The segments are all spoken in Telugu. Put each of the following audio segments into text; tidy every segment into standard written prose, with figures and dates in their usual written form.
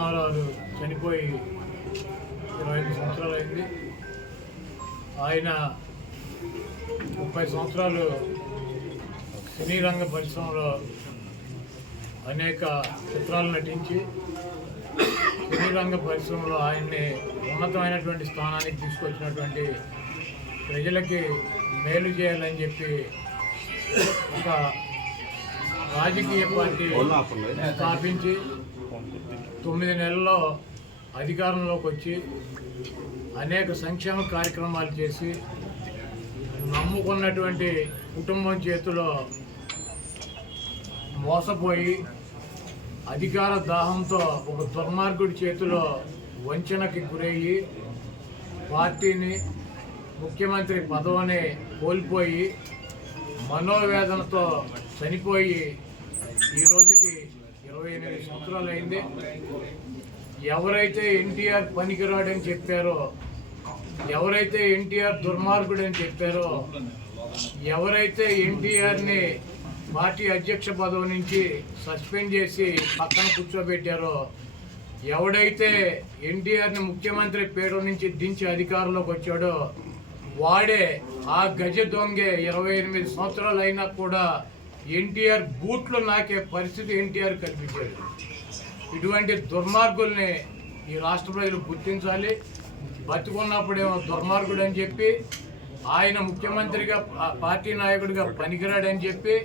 రామారావు చనిపోయి 25 సంవత్సరాలు అయింది. ఆయన 30 సంవత్సరాలు సినీ రంగ పరిశ్రమలో అనేక చిత్రాలు నటించి సినీ రంగ పరిశ్రమలో ఆయన్ని ఉన్నతమైనటువంటి స్థానానికి తీసుకొచ్చినటువంటి, ప్రజలకి మేలు చేయాలని చెప్పి ఒక రాజకీయ పార్టీ స్థాపించి 9 నెలల్లో అధికారంలోకి వచ్చి అనేక సంక్షేమ కార్యక్రమాలు చేసి నమ్ముకున్నటువంటి కుటుంబం చేతిలో మోసపోయి అధికార దాహంతో ఒక దుర్మార్గుడి చేతిలో వంచనకి గురయ్యి పార్టీని, ముఖ్యమంత్రి పదవిని కోల్పోయి మనోవేదనతో చనిపోయి ఈ రోజుకి 28 సంవత్సరాలు అయింది. ఎవరైతే ఎన్టీఆర్ పనికిరాడని చెప్పారో, ఎవరైతే ఎన్టీఆర్ దుర్మార్గుడని చెప్పారో, ఎవరైతే ఎన్టీఆర్ని పార్టీ అధ్యక్ష పదవి నుంచి సస్పెండ్ చేసి పక్కన కూర్చోబెట్టారో, ఎవడైతే ఎన్టీఆర్ని ముఖ్యమంత్రి పేరు నుంచి దించి అధికారంలోకి వచ్చాడో వాడే ఆ గజ దొంగే 28 సంవత్సరాలు అయినా కూడా ఎన్టీఆర్ బూట్లు నాకే పరిస్థితి ఎన్టీఆర్ కల్పించాడు. ఇటువంటి దుర్మార్గుల్ని ఈ రాష్ట్ర ప్రజలు గుర్తించాలి. బతుకున్నప్పుడేమో దుర్మార్గుడు అని చెప్పి, ఆయన ముఖ్యమంత్రిగా పార్టీ నాయకుడిగా పనికిరాడని చెప్పి,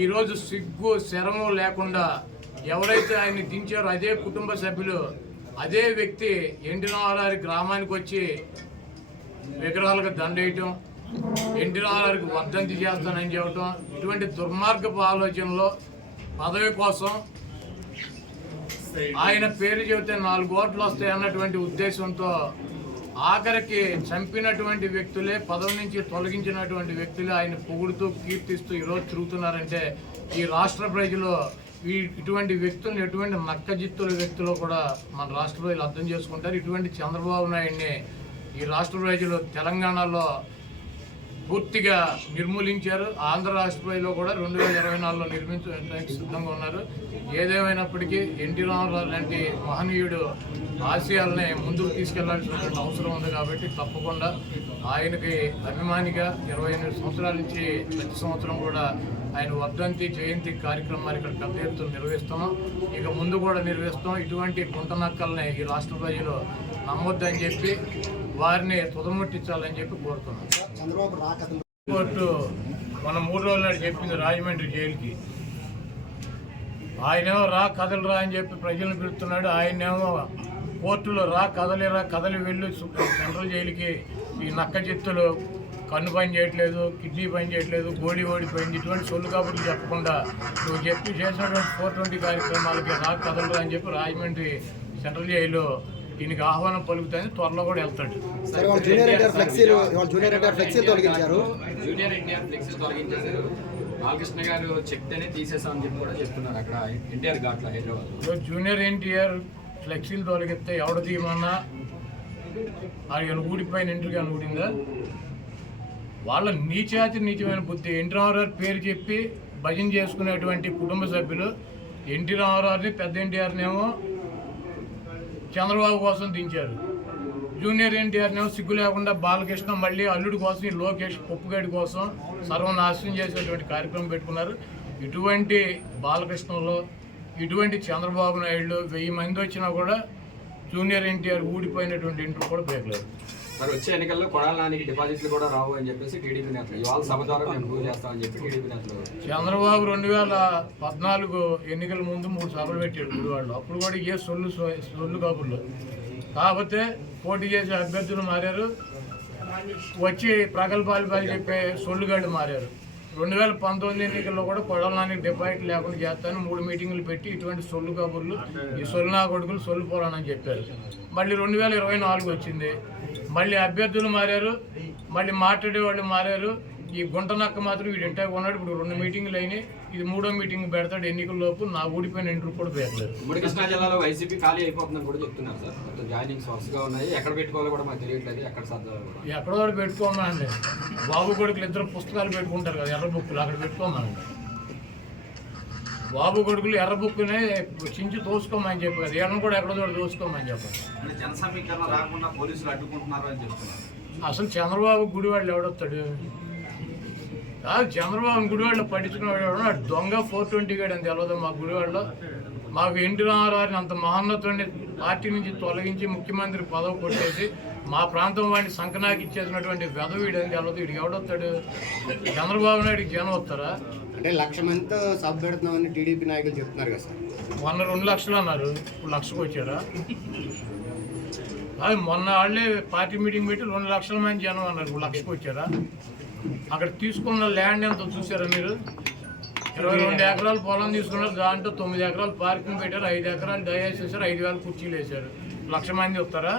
ఈరోజు సిగ్గు శరము లేకుండా ఎవరైతే ఆయన్ని దించారో అదే కుటుంబ సభ్యులు, అదే వ్యక్తి ఎన్టీ రామారావు గ్రామానికి వచ్చి విగ్రహాలకు దండేయటం, ఎన్టీ రామారావుకి వర్ధంతి చేస్తానని చెప్పటం, ఇటువంటి దుర్మార్గపు ఆలోచనలో పదవి కోసం ఆయన పేరు చెబితే 4 ఓట్లు వస్తాయి అన్నటువంటి ఉద్దేశంతో ఆఖరికి చంపినటువంటి వ్యక్తులే, పదవి నుంచి తొలగించినటువంటి వ్యక్తులే ఆయన పొగుడుతూ కీర్తిస్తూ ఈరోజు తిరుగుతున్నారంటే ఈ రాష్ట్ర ప్రజలు ఇటువంటి వ్యక్తులను, ఎటువంటి నక్కజిత్తుల వ్యక్తులు కూడా మన రాష్ట్ర ప్రజలు అర్థం చేసుకుంటారు. ఇటువంటి చంద్రబాబు నాయుడిని ఈ రాష్ట్ర ప్రజలు తెలంగాణలో పూర్తిగా నిర్మూలించారు. ఆంధ్ర రాష్ట్ర ప్రజలు కూడా 2024లో నిర్మించడానికి సిద్ధంగా ఉన్నారు. ఏదేమైనప్పటికీ ఎన్టీ రామారావు లాంటి మహనీయుడు ఆశయాలని ముందుకు తీసుకెళ్లాల్సినటువంటి అవసరం ఉంది. కాబట్టి తప్పకుండా ఆయనకి అభిమానిగా 28 సంవత్సరాల నుంచి ప్రతి సంవత్సరం కూడా ఆయన వర్ధంతి, జయంతి కార్యక్రమాలు ఇక్కడ పెద్ద ఎత్తున నిర్వహిస్తున్నాం. ఇక ముందు కూడా నిర్వహిస్తాం. ఇటువంటి గుంటనక్కల్ని ఈ రాష్ట్ర ప్రజలు నమ్మొద్దని చెప్పి వారిని తుదముట్టించాలని చెప్పి కోరుతున్నాం. కోర్టు మనం 3 రోజుల నాడు చెప్పింది రాజమండ్రి జైలుకి, ఆయనేమో రా కదలరా అని చెప్పి ప్రజలను పిలుస్తున్నాడు. ఆయనేమో కోర్టులో రా కదలిరా కదలి వెళ్ళు సెంట్రల్ జైలుకి, ఈ నక్క చిత్తులు కన్ను పని చేయట్లేదు, కిడ్నీ పని చేయట్లేదు, గోళీ ఓడిపోయింది, ఇటువంటి సొల్లు కబుర్లు చెప్పకుండా నువ్వు చెప్పి చేసినటువంటి 420 కార్యక్రమాలకి రా కదలరా అని చెప్పి రాజమండ్రి సెంట్రల్ జైలు దీనికి ఆహ్వానం పలుకుతుంది. త్వరలో కూడా వెళ్తాడు. జూనియర్ ఎన్టీఆర్ ఫ్లెక్సీలు తొలగించారు. బాలకృష్ణ గారు చెప్తేనే తీసేసామని చెప్పి కూడా చెప్తున్నారు అక్కడ ఎన్టీఆర్ ఘాట్లో హైదరాబాద్. జూనియర్ ఎన్టీఆర్ ఫ్లెక్సీలు తొలగిస్తే ఎవడ తీయమన్నా ఆయన ఊడిపోయిన ఇంటికి అని ఊడిందా? వాళ్ళ నీచమైన బుద్ధి. ఎన్టీ రామారావు పేరు చెప్పి భజన చేసుకునేటువంటి కుటుంబ సభ్యులు ఎన్టీ రామారావుని, పెద్ద ఎన్టీఆర్నేమో చంద్రబాబు కోసం దించారు. జూనియర్ ఎన్టీఆర్నేమో సిగ్గు లేకుండా బాలకృష్ణ మళ్ళీ అల్లుడి కోసం, ఈ లోకేష్ పప్పుగడి కోసం సర్వనాశనం చేసేటువంటి కార్యక్రమం పెట్టుకున్నారు. ఇటువంటి బాలకృష్ణలో, ఇటువంటి చంద్రబాబు నాయుడు 1000 మంది వచ్చినా కూడా జూనియర్ ఎన్టీఆర్ ఊడిపోయినటువంటి ఇంటర్ కూడా బేగలేదు. మరి వచ్చే ఎన్నికల్లో కొడాల నానికి డిపాజిట్లు కూడా రావు అని చెప్పేసి టీడీపీ నేతలు ఇవాళ సభ ద్వారా మేము ప్రూవ్ చేస్తామని చెప్పి టీడీపీ నేతలు. చంద్రబాబు 2014 ఎన్నికల ముందు 3 సభలు పెట్టాడు గుడివాళ్ళు. అప్పుడు కూడా ఏ సొల్లు కబుర్లు. కాకపోతే పోటీ చేసే అభ్యర్థులు మారారు, వచ్చి ప్రగల్భాలు చెప్పే సొల్లుగాళ్ళు మారారు. 2019 ఎన్నికల్లో కూడా కొడాల నానికి డిపాజిట్ లేకుండా చేస్తాను 3 మీటింగులు పెట్టి ఇటువంటి సొల్లు కబుర్లు, ఈ సొల్లు నా కొడుకులు సొల్లు పోరానని చెప్పారు. మళ్ళీ 2024 వచ్చింది, మళ్ళీ అభ్యర్థులు మారారు, మళ్ళీ మాట్లాడేవాళ్ళు మారారు. ఈ గుంట నక్క మాత్రం వీడు ఇంటా ఉన్నాడు. ఇప్పుడు 2 మీటింగులు అయినాయి, ఇది 3వ మీటింగ్ పెడతాడు ఎన్నికల్లోపు. నా ఊడిపోయిన ఇంటర్ కూడా పెడతాడు. ఉమ్మడి కృష్ణా జిల్లాలో వైసీపీ ఖాళీ అయిపోతుందని కూడా చెప్తున్నారు సార్. మొత్తం జాయినింగ్స్ వరుసగా ఉన్నాయి. ఎక్కడ పెట్టుకోవాలో కూడా మాకు తెలియట్లేదు. ఎక్కడ సర్దాలు కూడా ఎక్కడో పెట్టుకోమండి. బాబు కొడుకులు 2 పుస్తకాలు పెట్టుకుంటారు కదా, ఎర్ర బుక్కులు, అక్కడ పెట్టుకోమండి. బాబు కొడుకులు ఎర్ర బుక్కునే చించి తోసుకోమని చెప్పి కదా ఎర్రను కూడా ఎక్కడో చోట తోసుకోమని చెప్పాలి. అంటే జన సమీకరణ రాకుండా పోలీసులు అడ్డుకుంటున్నారు అని చెప్తున్నారు. అసలు చంద్రబాబు గుడివాళ్ళు ఎవడొస్తాడు? కాదు, చంద్రబాబు గుడివాళ్ళు పట్టించుకున్నాడు దొంగ 420 గడు అని తెలియదు మా గుడివాళ్ళలో. మాకు ఎన్టీ రామారావుని అంత మహోన్నతుడిని పార్టీ నుంచి తొలగించి ముఖ్యమంత్రి పదవి కొట్టేసి మా ప్రాంతం వాడిని సంకనాకి ఇచ్చేసినటువంటి వెధవీడు అని తెలియదు. వీడికి ఎవడొస్తాడు? చంద్రబాబు నాయుడికి జనం వస్తారా? అంటే 1,00,000 మందితో సభ పెడుతున్నామని టీడీపీ నాయకులు చెప్తున్నారు కదా సార్. మొన్న 2 లక్షలు అన్నారు, ఇప్పుడు 1,00,000కి వచ్చారా? అది మొన్న వాళ్ళే పార్టీ మీటింగ్ పెట్టి 2 లక్షల మంది జనం అన్నారు, ఇప్పుడు 1,00,000కి వచ్చారా? అక్కడ తీసుకున్న ల్యాండ్ ఎంత చూసారా మీరు? 22 ఎకరాలు పొలం తీసుకున్నారు, దాంట్లో 9 ఎకరాలు పార్కింగ్ పెట్టారు, 5 ఎకరాలు డయాస్ వేసారు, 5,000 కుర్చీలు వేశారు. 1,00,000 మంది వస్తారా?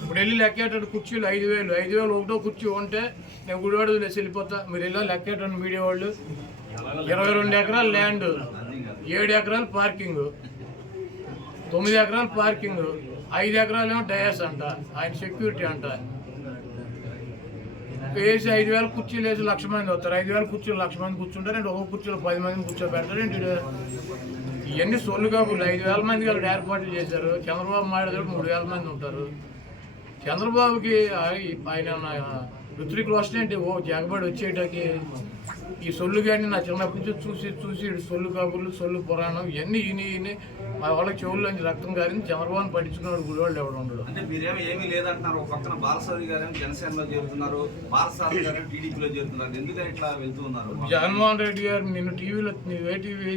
ఇప్పుడు వెళ్ళి లెక్కేటాడు కుర్చీలు 5,000 ఒకటో కుర్చీ ఉంటే నేను గుడివాడ వేసి వెళ్ళిపోతా. మీరు వెళ్ళా లెక్కేటాడు మీడియా వాళ్ళు. 22 ఎకరాలు ల్యాండ్, 7 ఎకరాలు పార్కింగ్, 9 ఎకరాలు పార్కింగ్, 5 ఎకరాలు ఏమో డయాస్ అంట, ఆయన సెక్యూరిటీ అంట. వేసి 5,000 కుర్చీలు వేసి 1,00,000 మంది వస్తారు. 5,000 కుర్చీలు 1,00,000 మంది కూర్చుంటారు అంటే ఒక కుర్చీలో 10 మందిని కూర్చోబెడతారు ఏంటి? ఇవన్నీ సొల్లు కాకుండా 5,000 మంది వాళ్ళు ఏర్పాట్లు చేశారు. చంద్రబాబు మాట్లాడేటప్పుడు 3,000 మంది ఉంటారు. చంద్రబాబుకి ఆయన ఋత్విక్ రోషన్ ఏంటి ఓ జగబడి వచ్చేటకి ఈ సొల్లు కానీ నా చిన్నప్పటి నుంచి చూసి సొల్లు కబుర్లు సొల్లు పురాణం ఇవన్నీ ఈయన మా వాళ్ళకి చెవుల్లోంచి రక్తం గారిని చంద్రబాబుని పట్టించుకున్నాడు గుడివాళ్ళు ఎవడు ఉండడు. అంటే మీరేమో ఏమీ లేదంటున్నారు. ఒక పక్కన బాలసారి గారు జనసేనలో చేరుతున్నారు, బాలసారి గారు టీడీపీలో చేరుతున్నారు. ఎందుకని ఇట్లా వెళ్తూ ఉన్నారు? జగన్మోహన్ రెడ్డి గారు నిన్ను టీవీలో ఏ టీవీ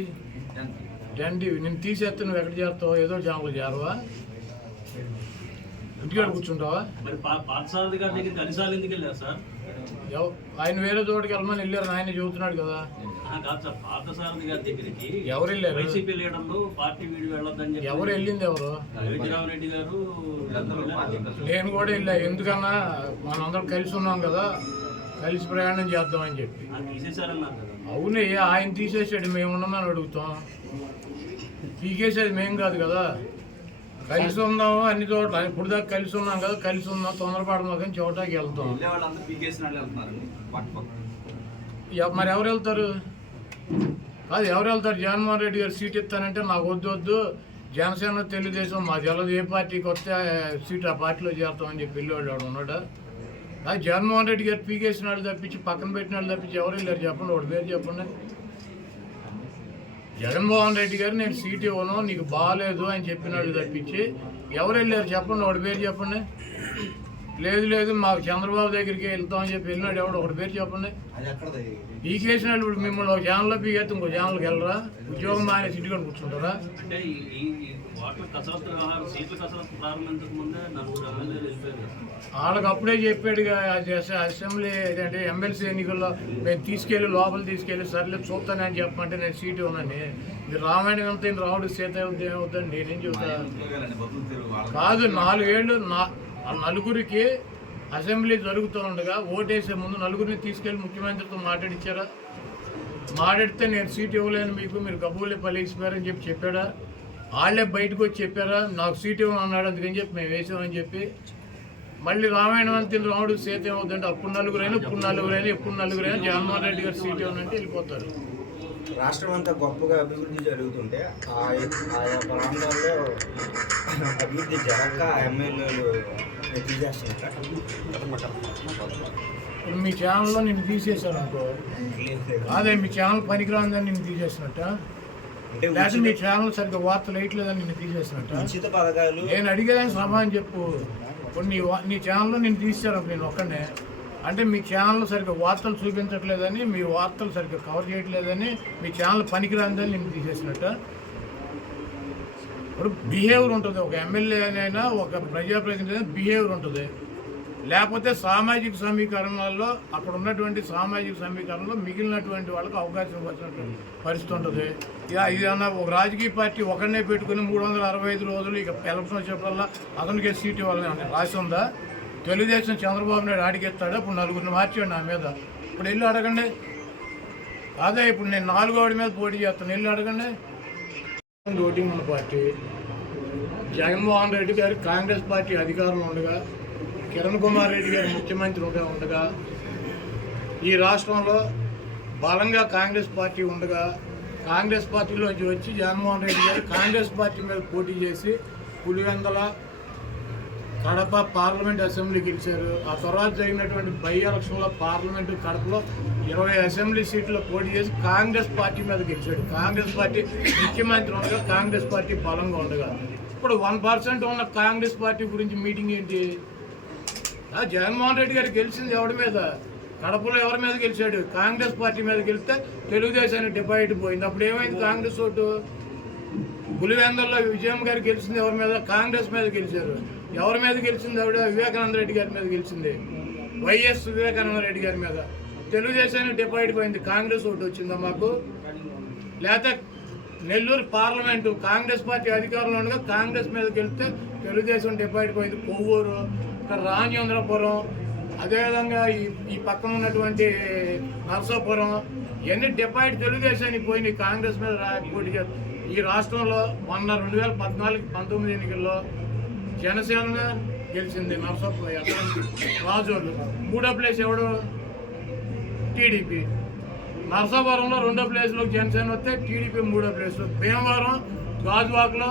టెన్ టీవీ నిన్ను తీసేస్తే నువ్వు ఎక్కడ చేస్తావు? ఏదో ఛానల్ చేరవా? ఇంటికాడ కూర్చుంటావా? మరి పాఠశాల గారి దగ్గరికి అన్నిసార్లు ఎందుకు వెళ్ళారు సార్? ఆయన వేరే చోటుకి వెళ్ళమని వెళ్ళారు, ఆయన చెబుతున్నాడు కదా. కాదు సార్, పార్థసారథి గారి దగ్గరికి ఎవరు వెళ్ళారు? వైసీపీ లీడర్లు పార్టీ వీడి వెళ్ళొద్దని చెప్పి ఎవరు వెళ్ళింది? ఎవరు? రెడ్డి గారు నేను కూడా వెళ్ళా. ఎందుకన్నా మనందరం కలిసి ఉన్నాం కదా, కలిసి ప్రయాణం చేద్దామని చెప్పి. తీసేశారన్నారు కదా. అవునే, ఆయన తీసేసాడు, మేము ఉన్నామని అడుగుతాం. పీకేసేది మేం కాదు కదా. కలిసి ఉన్నాము అన్ని చోట్ల, ఇప్పుడు దాకా కలిసి ఉన్నాం కదా, కలిసి ఉన్నాం, తొందరపడమా కానీ చోటకి వెళ్తాం. మరి ఎవరు వెళ్తారు? కాదు, ఎవరు వెళ్తారు? జగన్మోహన్ రెడ్డి గారు సీట్ ఇస్తానంటే నాకు వద్దు, జనసేన తెలుగుదేశం మా తెలదు, ఏ పార్టీకి వస్తే సీట్ ఆ పార్టీలో చేస్తామని చెప్పి వెళ్ళేవాడు వాడు ఉన్నాడా? అది జగన్మోహన్ రెడ్డి గారు పీకేసిన వాళ్ళు తప్పించి పక్కన పెట్టిన వాళ్ళు తప్పించి ఎవరు వెళ్ళారు చెప్పండి, వాడి పేరు చెప్పండి. జగన్మోహన్ రెడ్డి గారు నేను సీట్ ఇవ్వను నీకు బాగాలేదు అని చెప్పిన వాళ్ళు తప్పించి ఎవరు వెళ్ళారు చెప్పండి, వాడి పేరు చెప్పండి. లేదు మాకు చంద్రబాబు దగ్గరికి వెళ్తామని చెప్పి వెళ్ళినాడు ఎవడు, ఒకటి పేరు చెప్పండి. పీకేసిన వాళ్ళు ఇప్పుడు మిమ్మల్ని ఒక ఛానల్లో పీకేస్తే ఇంకో ఛానల్కి వెళ్ళరా? ఉద్యోగం మానే సిటీ కూడా కూర్చుంటారా? అంటే ఈ ఓట్ల కసరత్తు సీట్ల కసరత్తు ప్రారంభించక ముందే 4 ఎమ్మెల్యేలు వెళ్ళిపోయారు. వాళ్ళకి అప్పుడే చెప్పాడుగా అసెంబ్లీ అంటే ఎమ్మెల్సీ ఎన్నికల్లో మేము తీసుకెళ్ళి లోపల తీసుకెళ్ళి సర్లే చూస్తానని చెప్పమంటే నేను సీటు ఉన్నాను. మీరు రామాయణం అంతా రావుడు సీత ఏమవుతుంది నేనేం చెబుతా? కాదు, 4 ఏళ్ళు నలుగురికి అసెంబ్లీ జరుగుతూ ఉండగా ఓటేసే ముందు నలుగురిని తీసుకెళ్ళి ముఖ్యమంత్రితో మాట్లాడిచ్చారా? మాట్లాడితే నేను సీట్ ఇవ్వలేను మీకు, మీరు కబూలే పలిగిపోయారని చెప్పి చెప్పాడా? వాళ్ళే బయటకు వచ్చి చెప్పారా నాకు సీట్ ఇవ్వను అన్నాడు, అందుకని చెప్పి మేము వేసామని చెప్పి. మళ్ళీ రామాయణం అంతా రావుడు సీత ఏమవుతుందంటే అప్పుడు నలుగురైనా ఎప్పుడు నలుగురైనా జగన్మోహన్ రెడ్డి గారు సీట్ ఇవ్వనంటే వెళ్ళిపోతారు. రాష్ట్రం అంతా గొప్పగా అభివృద్ధి జరుగుతుంటే ఆయా ప్రాంతాల్లో అభివృద్ధి జరగక ఎమ్మెల్యేలు తీసేస్తున్నారు. ఇప్పుడు మీ ఛానల్లో నిన్ను తీసేశారు అనుకో, అదే మీ ఛానల్ పనికిరాందని నిన్ను తీసేసినట్ట, లేకపోతే మీ ఛానల్ సరిగ్గా వార్తలు వేయట్లేదని నిన్ను తీసేసినట్ట. ఉచిత పథకాలు నేను అడిగేదాన్ని సమాధానం చెప్పు. ఇప్పుడు నీ ఛానల్లో నేను తీసాను నేను ఒక్కనే అంటే మీ ఛానల్ సరిగ్గా వార్తలు చూపించట్లేదని, మీ వార్తలు సరిగ్గా కవర్ చేయట్లేదని, మీ ఛానల్ పనికిరాందని నేను తీసేసినట్ట. ఇప్పుడు బిహేవియర్ ఉంటుంది, ఒక ఎమ్మెల్యేనైనా ఒక ప్రజాప్రతినిధి బిహేవియర్ ఉంటుంది. లేకపోతే సామాజిక సమీకరణాల్లో అక్కడ ఉన్నటువంటి సామాజిక సమీకరణలో మిగిలినటువంటి వాళ్ళకి అవకాశం ఇవ్వాల్సినటువంటి పరిస్థితి ఉంటుంది. ఇదన్నా ఒక రాజకీయ పార్టీ ఒకరినే పెట్టుకుని 365 రోజులు ఇక ఎలక్షన్ వచ్చేటల్లా అతనికే సీట్ ఇవ్వాలని రాసి ఉందా? తెలుగుదేశం చంద్రబాబు నాయుడు అడిగేస్తాడు, ఇప్పుడు నలుగురిని మార్చాడు నా మీద. ఇప్పుడు వెళ్ళి అడగండి. అదే ఇప్పుడు నేను 4వ వాడి మీద పోటీ చేస్తాను, వెళ్ళి అడగండి. ఓటింగ్ ఉన్న పార్టీ జగన్మోహన్ రెడ్డి గారు కాంగ్రెస్ పార్టీ అధికారంలో ఉండగా, కిరణ్ కుమార్ రెడ్డి గారు ముఖ్యమంత్రిగా ఉండగా, ఈ రాష్ట్రంలో బలంగా కాంగ్రెస్ పార్టీ ఉండగా కాంగ్రెస్ పార్టీలోంచి వచ్చి జగన్మోహన్ రెడ్డి గారు కాంగ్రెస్ పార్టీ మీద పోటీ చేసి పులివెందల కడప పార్లమెంట్ అసెంబ్లీ గెలిచారు. ఆ తర్వాత జరిగినటువంటి బై ఎలక్షన్లో పార్లమెంటు కడపలో 20 అసెంబ్లీ సీట్లో పోటీ చేసి కాంగ్రెస్ పార్టీ మీద గెలిచాడు. కాంగ్రెస్ పార్టీ ముఖ్యమంత్రి ఉండగా, కాంగ్రెస్ పార్టీ బలంగా ఉండగా, ఇప్పుడు 1% ఉన్న కాంగ్రెస్ పార్టీ గురించి మీటింగ్ ఏంటి? జగన్మోహన్ రెడ్డి గారు గెలిచింది ఎవరి మీద? కడపలో ఎవరి మీద గెలిచాడు? కాంగ్రెస్ పార్టీ మీద గెలిస్తే తెలుగుదేశానికి డిపాజిట్ పోయింది. అప్పుడు ఏమైంది కాంగ్రెస్ ఓటు? పులివెందుల్లో విజయం గారు గెలిచింది ఎవరి మీద? కాంగ్రెస్ మీద గెలిచారు. ఎవరి మీద గెలిచింది ఆవిడ? వివేకానంద రెడ్డి గారి మీద గెలిచింది. వైఎస్ వివేకానంద రెడ్డి గారి మీద. తెలుగుదేశానికి డిపాజిట్ పోయింది. కాంగ్రెస్ ఓటు వచ్చిందా మాకు? లేకపోతే నెల్లూరు పార్లమెంటు కాంగ్రెస్ పార్టీ అధికారంలో ఉండగా కాంగ్రెస్ మీద గెలిస్తే తెలుగుదేశం డిపాజిట్ పోయింది. కొవ్వూరు, ఇక్కడ రాజేంద్రపురం, అదేవిధంగా ఈ పక్కన ఉన్నటువంటి నరసాపురం, ఇవన్నీ డిపాజిట్ తెలుగుదేశానికి పోయినాయి. కాంగ్రెస్ మీద పోటీ చేస్తారు. ఈ రాష్ట్రంలో మొన్న 2014-19 ఎన్నికల్లో జనసేన గెలిచింది. నరసాపురం రాజోలు. 3వ ప్లేస్ ఎవడు? టీడీపీ. నరసాపురంలో 2వ ప్లేస్లో జనసేన వస్తే టీడీపీ 3వ ప్లేస్. భీమవరం గాజువాకలో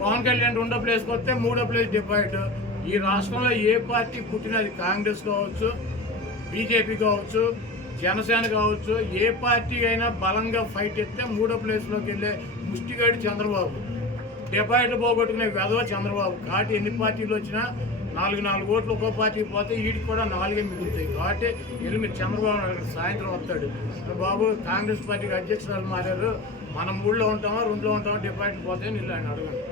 పవన్ కళ్యాణ్ 2వ ప్లేస్కి వస్తే 3వ ప్లేస్ డిపాజిట్. ఈ రాష్ట్రంలో ఏ పార్టీ పుట్టినది, కాంగ్రెస్ కావచ్చు, బీజేపీ కావచ్చు, జనసేన కావచ్చు, ఏ పార్టీ అయినా బలంగా ఫైట్ ఎత్తే 3వ ప్లేస్లోకి వెళ్ళే ముష్టిగాడి చంద్రబాబు. డిపాజిట్ పోగొట్టుకునే వెధవ చంద్రబాబు. కాబట్టి ఎన్ని పార్టీలు వచ్చినా 4 ఓట్లు ఒక్కో పార్టీకి పోతే వీటికి కూడా 4 మిగులుతాయి. కాబట్టి వెళ్ళి మీరు చంద్రబాబు నాయుడు సాయంత్రం వస్తాడు, బాబు కాంగ్రెస్ పార్టీకి అధ్యక్షురాలు మారారు, మనం 3లో ఉంటామా 2లో ఉంటామా డిపాజిట్ పోతే వీళ్ళు ఆయన అడగండి.